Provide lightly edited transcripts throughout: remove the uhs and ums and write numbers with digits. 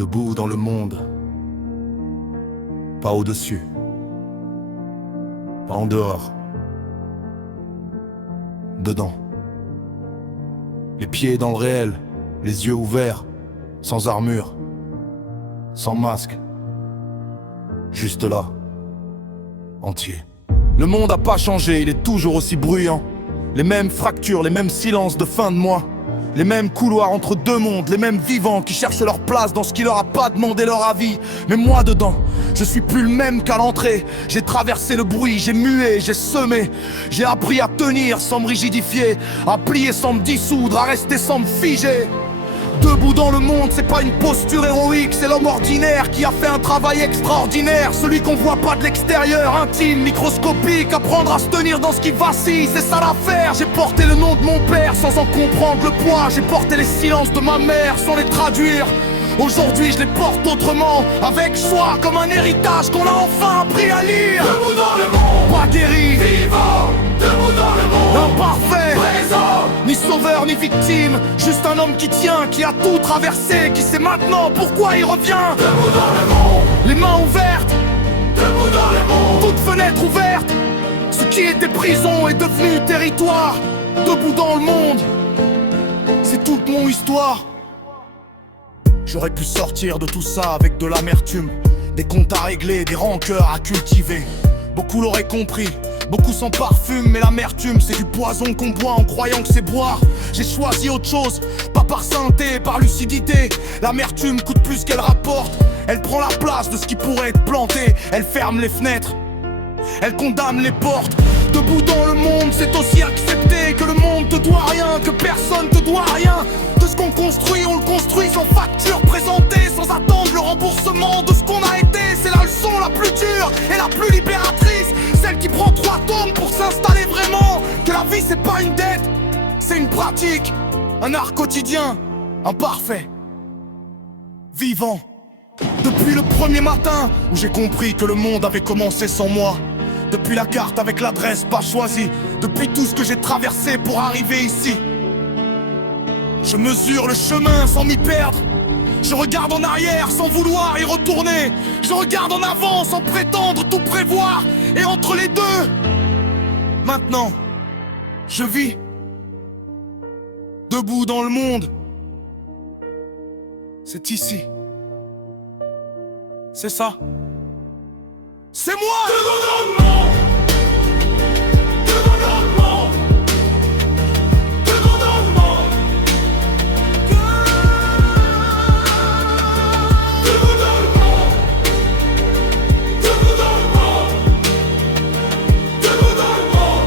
Debout dans le monde, pas au-dessus, pas en dehors, dedans. Les pieds dans le réel, les yeux ouverts, sans armure, sans masque, juste là, entier. Le monde a pas changé, il est toujours aussi bruyant. Les mêmes fractures, les mêmes silences de fin de mois. Les mêmes couloirs entre deux mondes, les mêmes vivants qui cherchent leur place dans ce qui leur a pas demandé leur avis. Mais moi dedans, je suis plus le même qu'à l'entrée. J'ai traversé le bruit, j'ai mué, j'ai semé. J'ai appris à tenir sans me rigidifier, à plier sans me dissoudre, à rester sans me figer. Debout dans le monde, c'est pas une posture héroïque, c'est l'homme ordinaire qui a fait un travail extraordinaire. Celui qu'on voit pas de l'extérieur, intime, microscopique. Apprendre à se tenir dans ce qui vacille, c'est ça l'affaire. J'ai porté le nom de mon père sans en comprendre le poids. J'ai porté les silences de ma mère sans les traduire. Aujourd'hui je les porte autrement, avec joie, comme un héritage qu'on a enfin appris à lire. Debout dans le monde, Pas guéri, vivant, debout dans le monde, imparfait, présent, ni sauveur ni victime, juste un homme qui tient, qui a tout traversé, qui sait maintenant pourquoi il revient. debout dans le monde, Les mains ouvertes, debout dans le monde, toute fenêtre ouverte. Ce qui était prison est devenu territoire. Debout dans le monde, c'est toute mon histoire. J'aurais pu sortir de tout ça avec de l'amertume, des comptes à régler, des rancœurs à cultiver. Beaucoup l'auraient compris, beaucoup sans parfume, mais l'amertume c'est du poison qu'on boit en croyant que c'est boire. J'ai choisi autre chose, pas par sainteté, par lucidité. L'amertume coûte plus qu'elle rapporte. Elle prend la place de ce qui pourrait être planté. Elle ferme les fenêtres, elle condamne les portes. Debout dans le monde, c'est aussi accepter que le monde te doit rien, que personne te doit rien. De ce qu'on construit, on le construit sans facture présentée, sans attendre le remboursement de ce qu'on a été. C'est la leçon la plus dure et la plus libératrice, celle qui prend 3 tomes pour s'installer vraiment. Que la vie c'est pas une dette, c'est une pratique, un art quotidien, imparfait, vivant. Depuis le premier matin où j'ai compris que le monde avait commencé sans moi. Depuis la carte avec l'adresse pas choisie. Depuis tout ce que j'ai traversé pour arriver ici. Je mesure le chemin sans m'y perdre. Je regarde en arrière sans vouloir y retourner. Je regarde en avant sans prétendre tout prévoir. Et entre les deux, maintenant, je vis. Debout dans le monde. C'est ici. C'est ça. C'est moi! debout dans le monde, debout dans le monde, debout dans le monde, debout dans le monde, debout dans le monde, debout dans le monde.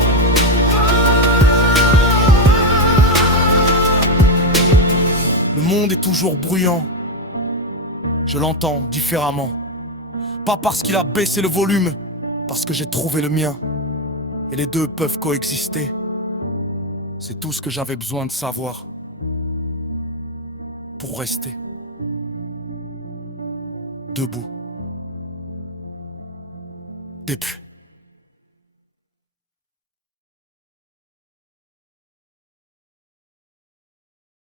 Le monde est toujours bruyant. Je l'entends différemment. Pas parce qu'il a baissé le volume, parce que j'ai trouvé le mien. Et les deux peuvent coexister. C'est tout ce que j'avais besoin de savoir pour rester debout. Début.